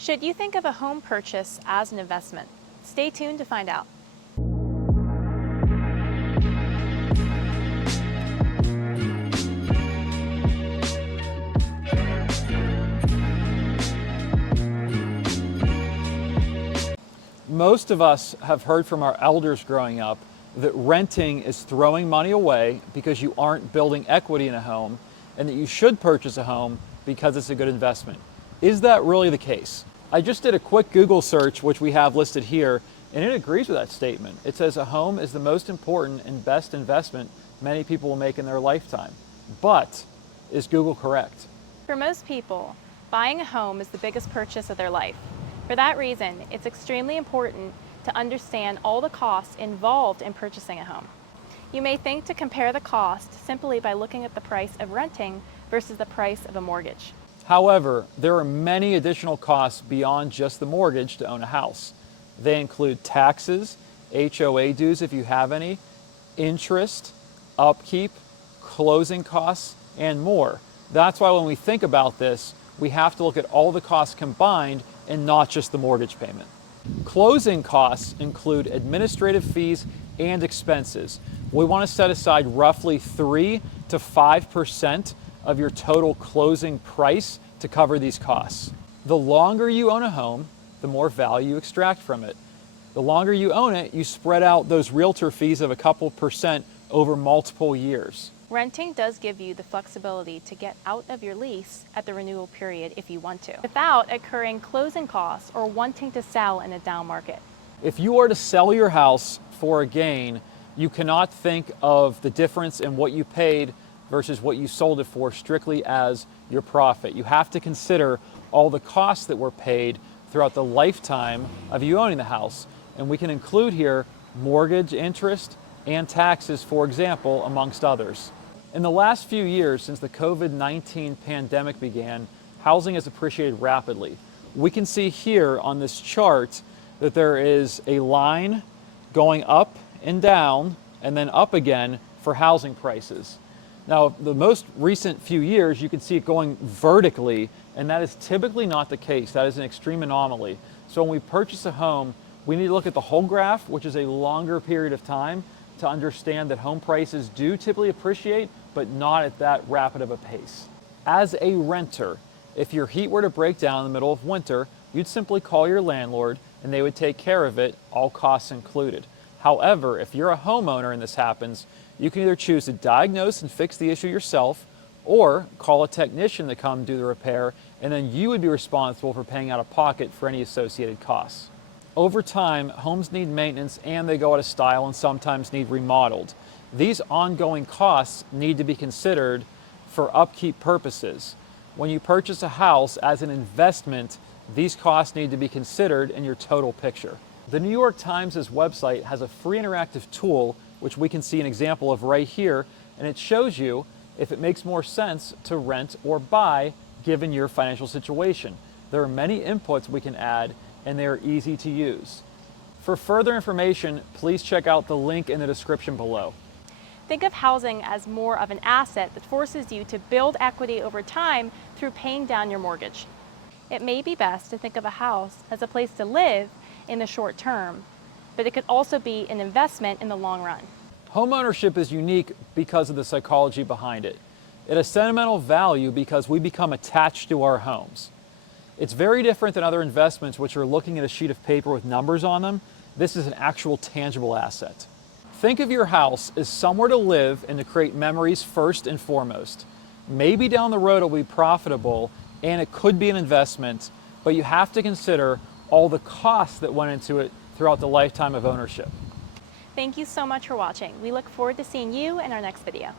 Should you think of a home purchase as an investment? Stay tuned to find out. Most of us have heard from our elders growing up that renting is throwing money away because you aren't building equity in a home, and that you should purchase a home because it's a good investment. Is that really the case? I just did a quick Google search, which we have listed here, and it agrees with that statement. It says a home is the most important and best investment many people will make in their lifetime. But is Google correct? For most people, buying a home is the biggest purchase of their life. For that reason, it's extremely important to understand all the costs involved in purchasing a home. You may think to compare the cost simply by looking at the price of renting versus the price of a mortgage. However, there are many additional costs beyond just the mortgage to own a house. They include taxes, HOA dues if you have any, interest, upkeep, closing costs, and more. That's why when we think about this, we have to look at all the costs combined and not just the mortgage payment. Closing costs include administrative fees and expenses. We want to set aside roughly 3 to 5% of your total closing price to cover these costs. The longer you own a home, the more value you extract from it. The longer you own it, you spread out those realtor fees of a couple percent over multiple years. Renting does give you the flexibility to get out of your lease at the renewal period if you want to, without incurring closing costs or wanting to sell in a down market. If you are to sell your house for a gain, you cannot think of the difference in what you paid versus what you sold it for strictly as your profit. You have to consider all the costs that were paid throughout the lifetime of you owning the house. And we can include here mortgage interest and taxes, for example, amongst others. In the last few years, since the COVID-19 pandemic began, housing has appreciated rapidly. We can see here on this chart that there is a line going up and down and then up again for housing prices. Now, the most recent few years, you can see it going vertically, and that is typically not the case. That is an extreme anomaly. So when we purchase a home, we need to look at the whole graph, which is a longer period of time, to understand that home prices do typically appreciate, but not at that rapid of a pace. As a renter, if your heat were to break down in the middle of winter, you'd simply call your landlord and they would take care of it, all costs included. However, if you're a homeowner and this happens, you can either choose to diagnose and fix the issue yourself, or call a technician to come do the repair, and then you would be responsible for paying out of pocket for any associated costs. Over time, homes need maintenance and they go out of style and sometimes need remodeled. These ongoing costs need to be considered for upkeep purposes. When you purchase a house as an investment, these costs need to be considered in your total picture. The New York Times' website has a free interactive tool, which we can see an example of right here, and it shows you if it makes more sense to rent or buy given your financial situation. There are many inputs we can add, and they are easy to use. For further information, please check out the link in the description below. Think of housing as more of an asset that forces you to build equity over time through paying down your mortgage. It may be best to think of a house as a place to live in the short term, but it could also be an investment in the long run. Homeownership is unique because of the psychology behind it. It has sentimental value because we become attached to our homes. It's very different than other investments, which are looking at a sheet of paper with numbers on them. This is an actual tangible asset. Think of your house as somewhere to live and to create memories first and foremost. Maybe down the road it'll be profitable and it could be an investment, but you have to consider all the costs that went into it throughout the lifetime of ownership. Thank you so much for watching. We look forward to seeing you in our next video.